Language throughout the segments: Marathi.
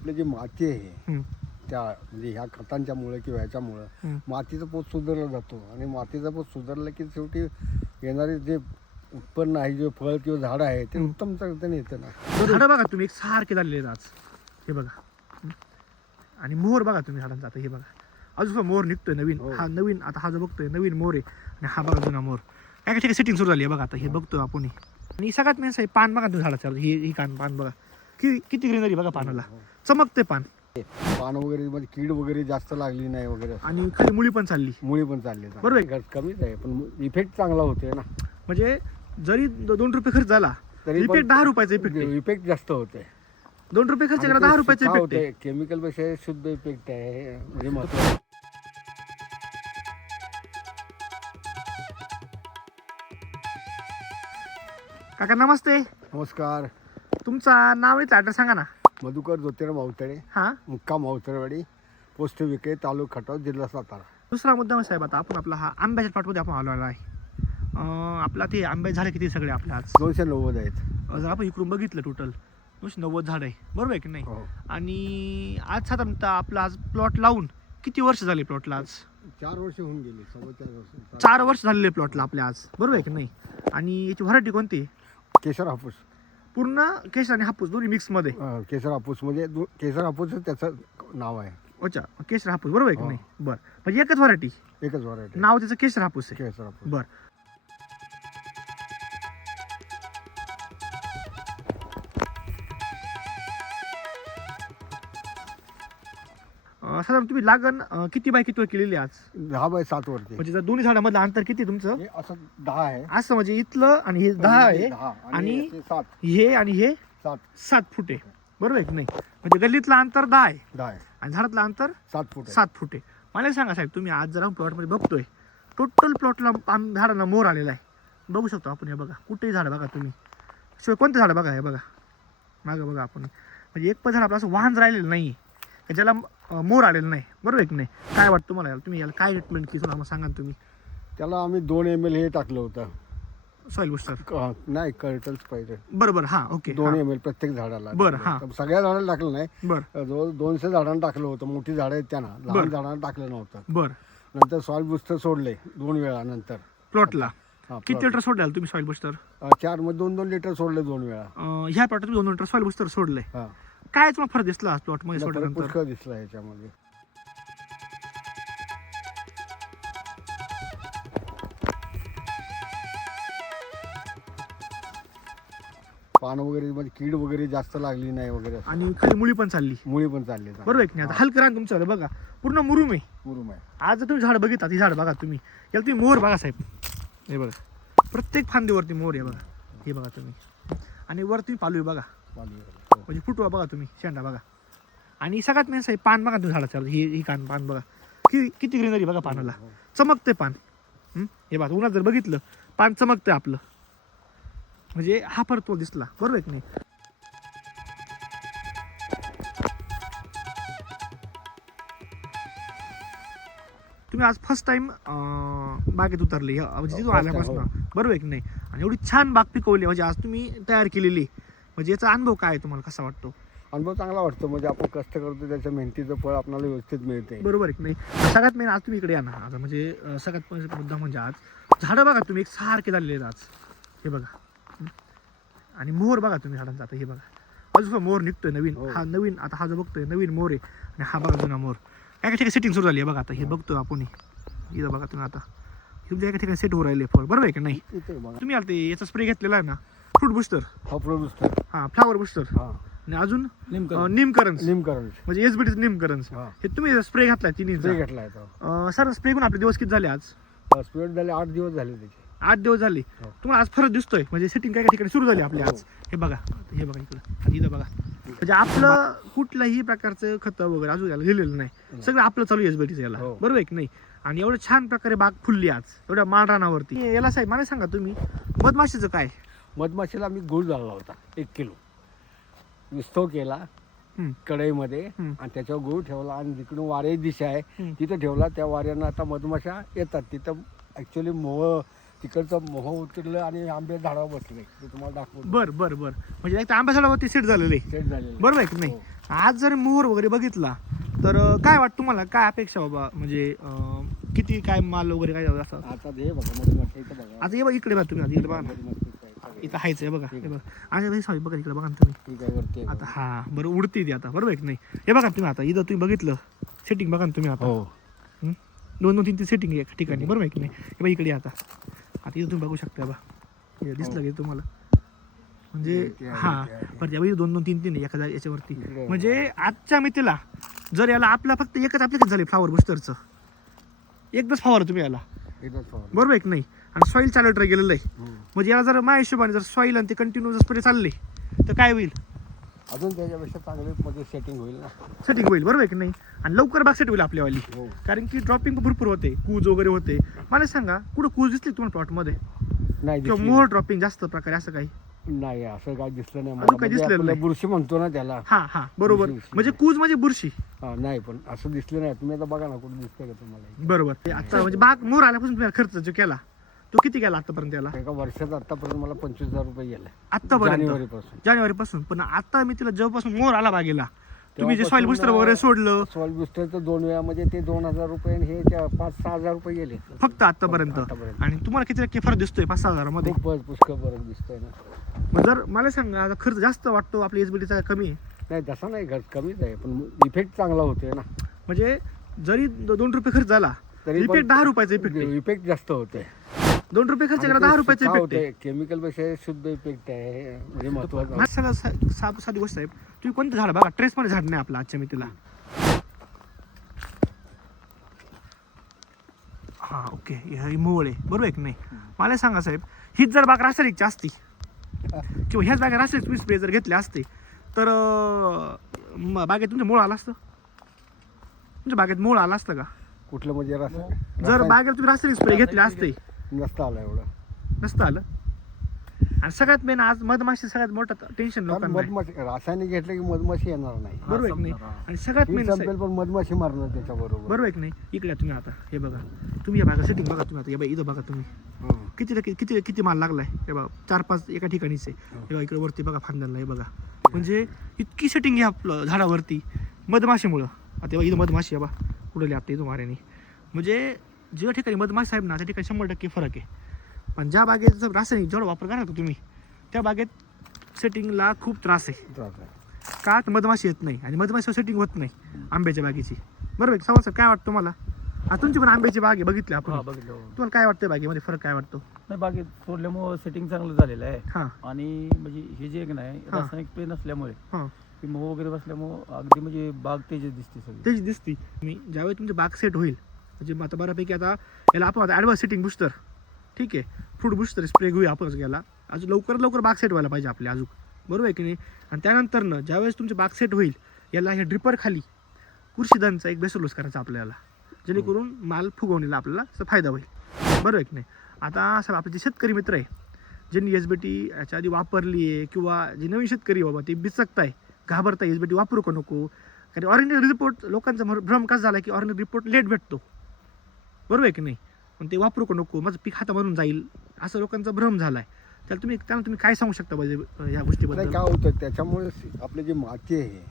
आपली जी माती आहे हं. त्या म्हणजे ह्या खतांच्यामुळे किंवा ह्याच्यामुळं. मातीचा पोत सुधारला जातो आणि मातीचा पोत सुधारला की शेवटी येणारे जे उत्पन्न आहे जे फळ किंवा झाड आहे ते. उत्तम चांगल्याने येतं ना झाडं बघा तुम्ही एक सारखे झालेले आज हे बघा. आणि मोहर बघा तुम्ही झाडांचा आता हे बघा अजून मोहर निघतोय नवीन हो. हा नवीन आता हा जो बघतोय नवीन मोहर आहे आणि हा बघा जुना मोहर काय काय सेटिंग सुरू झाली आहे बघा आता हे बघतोय आपण. आणि सगळ्यात मेन आहे पान बघा तुम्ही झाडाचं हे ही कान पान बघा कि किती ग्रीनरी बघा पानाला. चमकते पान. पान वगैरे म्हणजे कीड वगैरे जास्त लागली नाही वगैरे. आणि खाली मुळी पण चालली. मुळी पण चालली बरोबर आहे. कमीच आहे पण इफेक्ट चांगला होतोय ना. म्हणजे जरी दो- दोन रुपये खर्च झाला तरी इफेक्ट दहा रुपयाचा इफेक्ट आहे. इफेक्ट जास्त होते दोन रुपये खर्च केला दहा रुपयाचा इफेक्ट आहे. केमिकलपेक्षा शुद्ध इफेक्ट आहे म्हणजे महत्वाचं. काका नमस्ते. नमस्कार. तुमचा नाव आणि ॲड्रेस सांगा ना. मधुकर ज्योतिराम अवतडे हां? मुक्काम अवतरवाडी पोस्ट विके तालुका खटाव जिल्हा सातारा. दुसरा मुद्दा आहे साहेब आता आपण आपला हा आंब्याच्या प्लॉटमध्ये आपण आलो आहे. अं, आपला ते आंबे झाले किती सगळे आपले आज? दोनशे नव्वद आहेत. जर आपण इकडून बघितलं टोटल दोनशे नव्वद झाड आहे. बरोबर आहे की नाही? हो. आणि आज साधारणतः आपला आज प्लॉट लावून किती वर्ष झाले प्लॉटला आज? चार वर्ष होऊन गेली सव्वा चार वर्ष. चार वर्ष झालेले प्लॉटला आपल्या आज. बरोबर आहे की नाही? आणि याची व्हरायटी कोणती? केसर हापूस. पूर्ण केश आणि हापूस दोन्ही मिक्समध्ये. अं, केसर हापूस म्हणजे दो- केसर हापूस त्याचं नाव आहे. अच्छा केशर हापूस बरोबर आहे की हो. नाही? बरं. म्हणजे एकच व्हरायटी एकच व्हरायटी नाव त्याचं केशर हापूस आहे. केसर हापूस. बर. साधारण तुम्ही लागण अं, किती बाय किती केलेली आज? दहा बाय सात वरती. म्हणजे जर दोन्ही झाडामधलं अंतर किती तुमचं? हे असं दहा आहे. असं म्हणजे इथलं आणि हे दहा आहे आणि- सात. हे आणि हे सात. सात फूट बरोबर आहे की नाही? म्हणजे गल्लीतलं अंतर दहा आहे. दहा आहे. आणि झाडातलं अंतर सात फूट आहे. सात फूट मला सांगा साहेब तुम्ही आज जरा प्लॉटमध्ये बघतोय टोटल प्लॉटला आम झाडांना मोर आलेला आहे. बघू शकतो आपण हे बघा. कुठेही झाडं बघा तुम्ही. शिवाय कोणते झाडं बघा हे बघा. मागं बघा आपण. म्हणजे एक पण झाड आपलं असं वाहन राहिलेलं नाही आहे ज्याला मोर आलेलं नाही. बरोबर आहे की नाही? काय वाटतं तुम्हाला याला? तुम्ही याला काय ट्रीटमेंट केली मला सांगा ना तुम्ही. त्याला आम्ही दोन एम एल हे टाकलं होतं. सॉईल बुस्टर क- नाही कर्टल्स पाहिजे. बरं बरं हां ओके दोन एम एल प्रत्येक झाडाला. बरं, हा. सगळ्या झाडाला टाकलं नाही. बरं. जवळ दोनशे झाडांना टाकलं होतं. मोठी झाडं आहेत त्यांना. बरं. लहान झाडांना टाकलं नव्हतं. बरं. नंतर सॉइल बुस्टर सोडले दोन वेळा नंतर. प्लॉटला हा, किती. लिटर सोडल्याल तुम्ही सॉईल बुस्टर अं, चारमध्ये दोन दोन लिटर सोडले दोन वेळा. ह्या प्लॉटला तुम्ही दोन लिटर सॉईल बुस्टर सोडले. हा. काय तुम्हाला फरक दिसला प्लॉटमध्ये फरक सोडल्यानंतर? पुष्कळ दिसला ह्याच्यामध्ये पान वगैरे म्हणजे कीड वगैरे जास्त लागली नाही वगैरे असं. आणि खाली मुळी पण चालली. मुळी पण चालली बरोबर आहे की नाही? आता हलकं रान तुमचं बघा. पूर्ण मुरुम आहे. मुरुम आहे. आज जर तुम्ही झाड बघितला ती झाड बघा तुम्ही. याला तुम्ही मोर बघा साहेब. हे बघा. प्रत्येक फांदीवरती मोर आहे बघा. हे बघा तुम्ही. आणि वर तुम्ही पालू आहे बघा. पाली वगैरे. हो. म्हणजे फुटवा बघा तुम्ही शेंडा बघा. आणि सगळ्यात मेन साहेब पान बघा तुम्ही झाडाचं हे ही कान पान बघा. कि किती ग्रीनरी बघा पानाला. हो. चमकते पान. हं? हे बघा उन्हात जर बघितलं पान चमकते आपलं. म्हणजे हा फरक तो दिसला बरोबर आहे की नाही? तुम्ही आज फर्स्ट टाइम बागेत उतरले म्हणजे तिथून हो, आल्यापासून. बरोबर आहे की नाही? आणि एवढी छान बाग पिकवली म्हणजे आज तुम्ही तयार केलेली. म्हणजे याचा अनुभव काय आहे तुम्हाला? कसा वाटतो? अनुभव चांगला वाटतो. म्हणजे आपण कष्ट करतो त्याच्या मेहनतीचं फळ आपल्याला व्यवस्थित मिळते. बरोबर आहे की नाही? सगळ्यात मेन आज तुम्ही इकडे या ना. आता म्हणजे अं, सगळ्यात मुद्दा म्हणजे आज झाडं बघा तुम्ही. एक सारखे झालेले आहेत आज. हे बघा. हं? आणि मोहर बघा तुम्ही झाडांचा. आता हे बघा. अजून मोर निघतोय नवीन. हो. हा नवीन आता हा जो बघतोय नवीन मोर आहे. आणि हा बघा जुना मोर. एका ठिकाणी सेटिंग सुरू झाली आहे बघा आता. हे बघतोय आपण. इथं बघा तुम्ही आता. हे तुमच्या एका ठिकाणी सेट होऊ राहिले फळ. बरोबर आहे की नाही? इथे बघा. तुम्ही आता ते याचा स्प्रे घेतलेला आहे ना. Fruit booster? हा प्रोड्यूसर हा फ्लावर बुस्टर. हा. आणि अजून निमकरण निमकरण म्हणजे एस बी निमकरंज. हा. हे तुम्ही स्प्रे घातलाय तिन्ही स्प्रे घेतला आहे तो. सर स्प्रे करून आपले दिवस किती झाले आज? स्प्रे झाले आठ दिवस झाले त्याचे. आठ दिवस झाले. हो. तुम्हाला आज फरक दिसतोय. म्हणजे सेटिंग काय काय ठिकाणी सुरू झाली आपली आज? हे बघा हे बघा इकडं. आणि इथं बघा. म्हणजे आपलं कुठल्याही प्रकारचं खत वगैरे अजून याला गेलेलं नाही. सगळं आपलं चालू आहे SBT चं याला. हो. बरोबर आहे की नाही? आणि एवढं छान प्रकारे बाग फुलली आज. एवढ्या माळरानावरती. याला साहेब मला सांगा तुम्ही मधमाशीचं काय? मधमाशीला मी गुळ झाला होता एक किलो. विस्तव केला. कढईमध्ये. आणि त्याच्यावर गुळ ठेवला आणि जिकडून वारे दिशा आहे. तिथं ठेवला. त्या वाऱ्यानं आता मधमाशा येतात. तिथं ॲक्च्युली मोह तिकडचं मोह उतरलं आणि आंबे झाडावर बसले. ते तुम्हाला दाखवतो. बर बर बर. म्हणजे एक तर आंब्या झाडावरती सेट झालेलं. सेट झालेलं. बरोबर आहे की नाही? हो. आज जर मोहर वगैरे बघितला तर काय वाटतं तुम्हाला? काय अपेक्षा बाबा? म्हणजे अं, किती काय माल वगैरे काय असं? आता हे बघा मधुमक्षी इथं बघा. आता हे बघा इकडे बघा तुम्ही आता इकडे बघा ना. इथं हायचं आहे बघा हे. बघा. आणि भाई सॉरी बघा इकडे बघा ना तुम्ही. ठीक आहे वरती आहे आता. हा बरं उडते ती आता बरोबर की नाही? हे बघा तुम्ही आता इथं तुम्ही बघितलं सेटिंग बघा ना तुम्ही आता. हो? दोन दोन तीन तीन सेटिंग एका ठिकाणी बरोबर आहे की नाही? हे बघा इकडे आता. आता इथं तुम्ही बघू शकता बा हे दिसलं की तुम्हाला. म्हणजे हा ते आहे. पण यावेळी दोन दोन तीन तीन आहे एका याच्यावरती. म्हणजे आजच्या मितीला जर याला आपला फक्त एकच ॲप्लिकेशन झाले फ्लावर बुस्टरचं एकदाच फवार तुम्ही याला. फवारणी. बरोबर आहे की नाही? आणि सॉईल चालत गेलेलं आहे. हम्म. म्हणजे याला जर माझ्या हिशोबाने जर सॉईल आणि ते कंटिन्यू स्प्रे चालले तर काय होईल? अजून त्याच्यापेक्षा चांगले मध्ये सेटिंग होईल ना. सेटिंग होईल. बरोबर आहे की नाही? आणि लवकर बाग सेट होईल आपल्यावाली. हो. कारण की ड्रॉपिंग भरपूर होते. कूज वगैरे होते. मला सांगा कुठं कूज दिसली तुम्हाला प्लॉटमध्ये नाही किंवा दिसली मोहर ड्रॉपिंग जास्त प्रकारे असं काही? नाही असं काय दिसलं नाही अजून मला. काही म्हणजे दिसलेलं आपलं नाही. बुरशी म्हणतो ना त्याला. हा हा बरोबर. बुरशी. म्हणजे कूज म्हणजे बुरशी. हा नाही पण असं दिसलं नाही. तुम्ही आता बघा ना कुठे दिसतंय का तुम्हाला. बरोबर. ते आता म्हणजे बाग मोर आल्यापासून तुम्हाला खर्च जो केला तो किती गेला आतापर्यंत त्याला? एका वर्षात आतापर्यंत मला पंचवीस हजार रुपये गेले. आतापर्यंत? जानेवारी पासून जानेवारी पासून पण आता मी तिला जेव्हापासून मोर आला बागेला तुम्ही जे सॉईल बुस्टर वगैरे सोडलं. सॉल्ट बुस्टरचं दोन वेळा म्हणजे ते दोन हजार रुपये आणि हे त्या पाच सहा हजार रुपये गेले. फक्त आतापर्यंत. आतापर्यंत. आणि तुम्हाला किती टक्के फरक दिसतोय पाच सहा हजारामध्ये? खूप पुष्कळ फरक दिसतोय ना. मग जर मला सांगा आता खर्च जास्त वाटतो आपल्या एसबीटीचा कमी आहे. नाही तसा नाही खर्च कमीच आहे पण इफेक्ट चांगला होतोय ना. म्हणजे जरी दो- दोन रुपये खर्च झाला तरी इफेक्ट दहा रुपयाचा इफेक्ट इफेक्ट जास्त होते दोन रुपये खर्च केला दहा रुपयाचा आहे केमिकलपेक्षा शुद्ध इफेक्ट आहे म्हणजे महत्वाचं. सगळं साधी गोष्ट आहे. तुम्ही कोणतं झाड बघा ट्रेस मध्ये झाड नाही आपलं आजच्या मितीला. हा ओके. ही मोळ आहे. बरोबर आहे की नाही? मला सांगा साहेब हीच जर बाग रासायनिकची असती किंवा ह्याच बागेत रासायनिक तुम्ही स्प्रे जर घेतले असते तर म- बागेत तुमचं मूळ आलं असतं? तुमच्या बागेत मूळ आलं असतं का? कुठलं म्हणजे जर बागेत तुम्ही रासायनिक स्प्रे घेतले असते नसतं आलं एवढं. नसतं आलं? आणि सगळ्यात मेन आज मधमाशी सगळ्यात मोठं टेन्शन कारण लोकांना आहे. मधमाशी रासायनिक घेतलं की मधमाशी येणार नाही. बरोबर आहे की नाही? आणि सगळ्यात ही मेन संपेल पण मधमाशी मारणार त्याच्याबरोबर. बरोबर आहे की नाही? इकडे तुम्ही आता हे बघा. तुम्ही या बघा सेटिंग बघा तुम्ही आता. हे बघा इथं बघा तुम्ही. किती टक्के किती किती माल लागलाय? हे बघा चार पाच एका ठिकाणीच आहे. हे. बघा इकडे वरती बघा फांद्याला हे बघा. म्हणजे इतकी सेटिंग आहे आपलं झाडावरती मधमाशीमुळं. आता हे बघा इथं मधमाशी आहे बा. कुठे आपल्या इथं माऱ्याने म्हणजे ज्या ठिकाणी मधमाशी साहेब ना त्या ठिकाणी शंभर टक्के फरक आहे. पण ज्या बागेत जर रासायनिक जेवढा वापर करा तुम्ही त्या बागेत सेटिंगला खूप त्रास आहे. त्रास आहे. का? तर मधमाशी येत नाही आणि मधमाशी सेटिंग होत नाही आंब्याच्या बागेची. बरोबर आहे? सर काय वाटतं तुम्हाला? आता तुमची पण आंब्याची बाग आहे बघितली आपण. हा बघितलं हो. तुम्हाला काय वाटतं बागेमध्ये? फरक काय वाटतो? नाही बागेत सोडल्यामुळं सेटिंग चांगलं झालेलं आहे. हां. आणि म्हणजे हे जे एक नाही. रासायनिक स्प्रे नसल्यामुळे हां. की मोह वगैरे बसल्यामुळं अगदी म्हणजे बाग तेज दिसते सगळी. त्याची दिसती. मी ज्यावेळी तुमची बाग सेट होईल म्हणजे आता बऱ्यापैकी आता याला आपण आता ॲडव्हान्स सेटिंग बुस्टर ठीक आहे. फ्रूट बुस्टर स्प्रे घेऊया आपण याला अजून लवकरात लवकर बाग सेट व्हायला पाहिजे आपली अजून. बरोबर आहे की नाही? आणि त्यानंतरनं ज्यावेळेस तुमची बाग सेट होईल याला ह्या ड्रिपर खाली कृषीदानचा एक बेसोलूस करायचा आपल्याला जेणेकरून माल फुगवणीला आपल्याला असा फायदा होईल. बरोबर आहे की नाही? आता साहेब आपले जे शेतकरी मित्र आहे ज्यांनी एस बी टी याच्या आधी वापरली आहे किंवा जे नवीन शेतकरी बाबा ते बिचकताय घाबरताय एस बी टी वापरू का नको? कारण ऑरिजिनल रिपोर्ट लोकांचा भर- भ्रम कसा झाला की ऑरिजिनल रिपोर्ट लेट भेटतो. बरोबर आहे की नाही? पण ते वापरू का नको? माझं पीक हातामधून जाईल. असं लोकांचा भ्रम झालाय. त्याला तुम्ही त्याला तुम्ही काय सांगू शकता पाहिजे या नाही गोष्टीबद्दल काय होतं त्याच्यामुळे आपली जी माती आहे.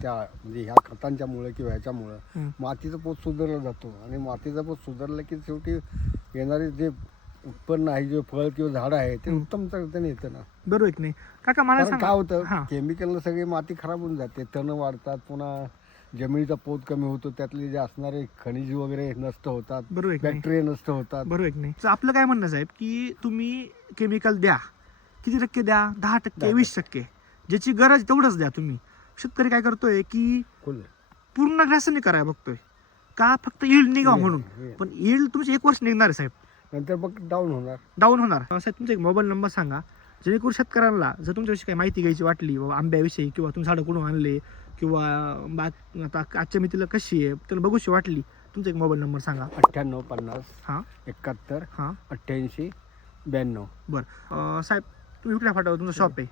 त्या म्हणजे ह्या खतांच्यामुळे किंवा ह्याच्यामुळं. मातीचा पोत सुधारला जातो. आणि मातीचा पोत सुधारला की शेवटी येणारे जे उत्पन्न आहे जे फळ किंवा झाड आहे ते. उत्तम चांगल्याने येतं ना. बरोबर आहे की नाही? काका मला काय होतं केमिकलनं सगळी माती खराब होऊन जाते. तण वाढतात पुन्हा जमिनीचा पोत कमी होतो त्यातले जे असणारे खनिज वगैरे नष्ट होतात बरोबर आहे की नाही? बॅक्टेरिया नष्ट होतात. बरोबर आहे की नाही? तर आपलं काय म्हणणं साहेब की तुम्ही केमिकल द्या. किती टक्के द्या? दहा टक्के दहा वीस टक्के. ज्याची गरज तेवढंच द्या तुम्ही. शेतकरी काय करतोय की पूर्ण रासायनिक करायला बघतोय. का फक्त yield निघावं म्हणून? हे. पण yield तुमची एक वर्ष निघणार आहे साहेब. नंतर मग डाऊन होणार. डाऊन होणार. साहेब तुमचा एक मोबाईल नंबर सांगा. जेणेकरून शेतकऱ्यांना जर तुमच्याविषयी काही माहिती घ्यायची वाटली बाबा आंब्याविषयी किंवा तुम्ही झाडं कुठून आणले किंवा बाग आता आजच्या मितीला कशी आहे त्याला बघूशी वाटली तुमचा एक मोबाईल नंबर सांगा. अठ्ठ्याण्णव पन्नास हां. एकाहत्तर हां. अठ्ठ्याऐंशी ब्याण्णव. बरं. साहेब तुम्ही कुठल्या फाटावर तुमचं शॉप आहे.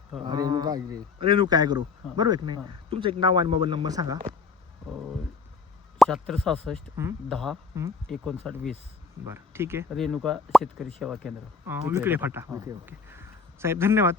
रेणुका ॲग्रो. बरोबर की नाही. तुमचं एक नाव आणि मोबाईल नंबर सांगा. शहात्तर सहासष्ट. दहा. एकोणसाठ वीस. बरं ठीक आहे. रेणुका शेतकरी सेवा केंद्र. अं, विकळे फाटा. हा. ओके. साहेब धन्यवाद.